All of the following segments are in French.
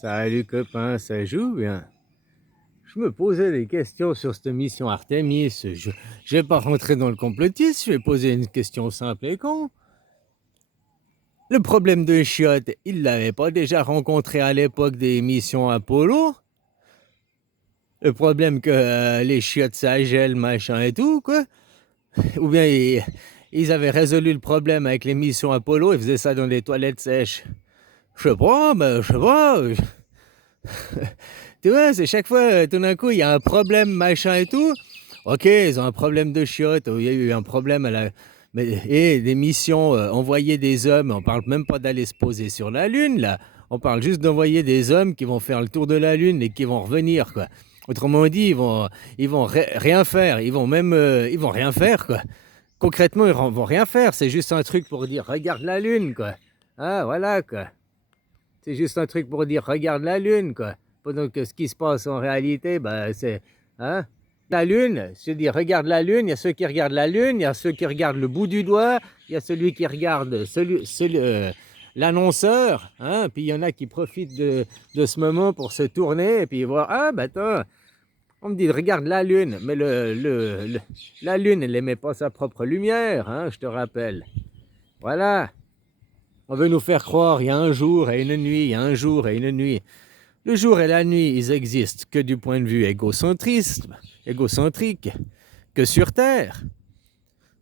Salut copain, ça joue bien. Je me posais des questions sur cette mission Artemis. Je vais pas rentrer dans le complotisme, je vais poser une question simple et con. Le problème de chiottes, il l'avait pas déjà rencontré à l'époque des missions Apollo? Le problème que les chiottes ça gèle, machin et tout, quoi? Ou bien ils avaient résolu le problème avec les missions Apollo, ils faisaient ça dans des toilettes sèches. Je sais pas, mais je sais pas. Tu vois, c'est chaque fois, tout d'un coup, il y a un problème, machin et tout. Ok, ils ont un problème de chiottes, il y a eu un problème à la. Mais, et des missions, envoyer des hommes, on parle même pas d'aller se poser sur la Lune, là. On parle juste d'envoyer des hommes qui vont faire le tour de la Lune et qui vont revenir, quoi. Autrement dit, ils vont rien faire, ils vont rien faire, quoi. Concrètement, vont rien faire, c'est juste un truc pour dire, regarde la Lune, quoi. Ah, voilà, quoi. C'est juste un truc pour dire regarde la Lune, quoi. Pendant que ce qui se passe en réalité, bah, c'est. Hein? La Lune, je dis regarde la Lune, il y a ceux qui regardent la Lune, il y a ceux qui regardent le bout du doigt, il y a celui qui regarde l'annonceur, hein, puis il y en a qui profitent de ce moment pour se tourner et puis voir ah, bah attends, on me dit regarde la Lune, mais la Lune, elle n'émet pas sa propre lumière, hein, je te rappelle. Voilà. On veut nous faire croire il y a un jour et une nuit, il y a un jour et une nuit. Le jour et la nuit, ils existent que du point de vue égocentrique, que sur Terre.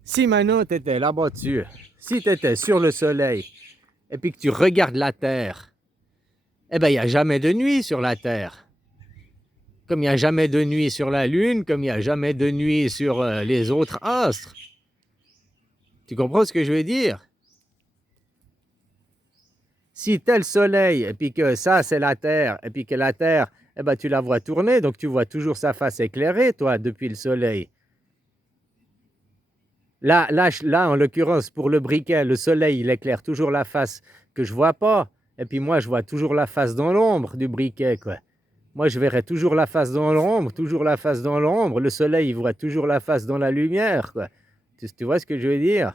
Si maintenant tu étais là-bas dessus, si tu étais sur le Soleil, et puis que tu regardes la Terre, eh bien, il n'y a jamais de nuit sur la Terre. Comme il n'y a jamais de nuit sur la Lune, comme il n'y a jamais de nuit sur les autres astres. Tu comprends ce que je veux dire? Si tel soleil, et puis que ça c'est la Terre, et puis que la Terre, eh ben, tu la vois tourner, donc tu vois toujours sa face éclairée, toi, depuis le soleil. Là, en l'occurrence, pour le briquet, le soleil, il éclaire toujours la face que je vois pas. Et puis moi, je vois toujours la face dans l'ombre du briquet, quoi. Moi, je verrai toujours la face dans l'ombre, toujours la face dans l'ombre. Le soleil, il voit toujours la face dans la lumière, quoi. Tu vois ce que je veux dire?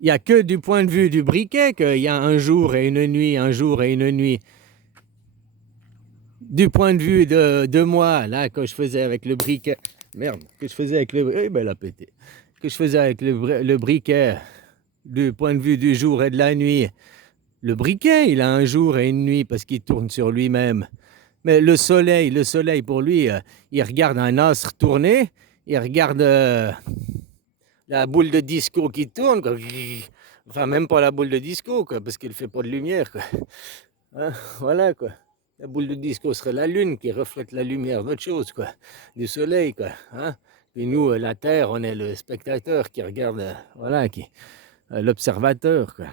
Il n'y a que du point de vue du briquet qu'il y a un jour et une nuit, un jour et une nuit. Du point de vue de moi, là, que je faisais avec le briquet, merde, que je faisais avec le, eh ben, elle a pété, que je faisais avec le briquet, du point de vue du jour et de la nuit, le briquet, il a un jour et une nuit parce qu'il tourne sur lui-même. Mais le soleil pour lui, il regarde un astre tourner, il regarde la boule de disco qui tourne, quoi. Enfin, même pas la boule de disco, quoi, parce qu'il fait pas de lumière, quoi. Hein, voilà, quoi. La boule de disco serait la lune qui reflète la lumière d'autre chose, quoi, du soleil, quoi. Hein. Et nous, la Terre, on est le spectateur qui regarde, voilà, qui l'observateur, quoi.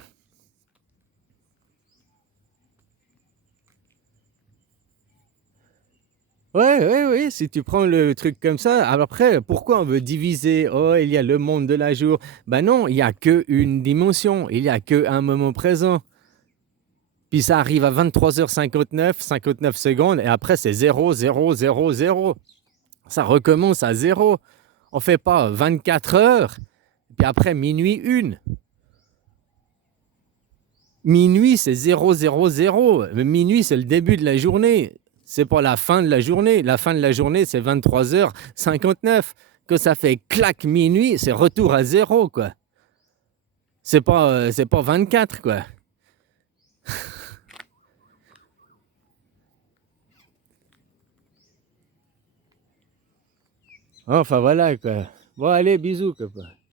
Ouais, ouais, ouais, si tu prends le truc comme ça, alors après, pourquoi on veut diviser? Oh, il y a le monde de la jour. Ben non, il n'y a qu'une dimension, il n'y a qu'un moment présent. Puis ça arrive à 23h59, 59 secondes, et après c'est 0, 0, 0, 0. Ça recommence à 0. On fait pas 24 heures, puis après minuit 1. Minuit c'est 0, 0, 0. Minuit c'est le début de la journée. C'est pas la fin de la journée. La fin de la journée c'est 23h59. Que ça fait clac minuit, c'est retour à 0, quoi. C'est pas 24, quoi. Enfin voilà, quoi. Bon allez, bisous, copain.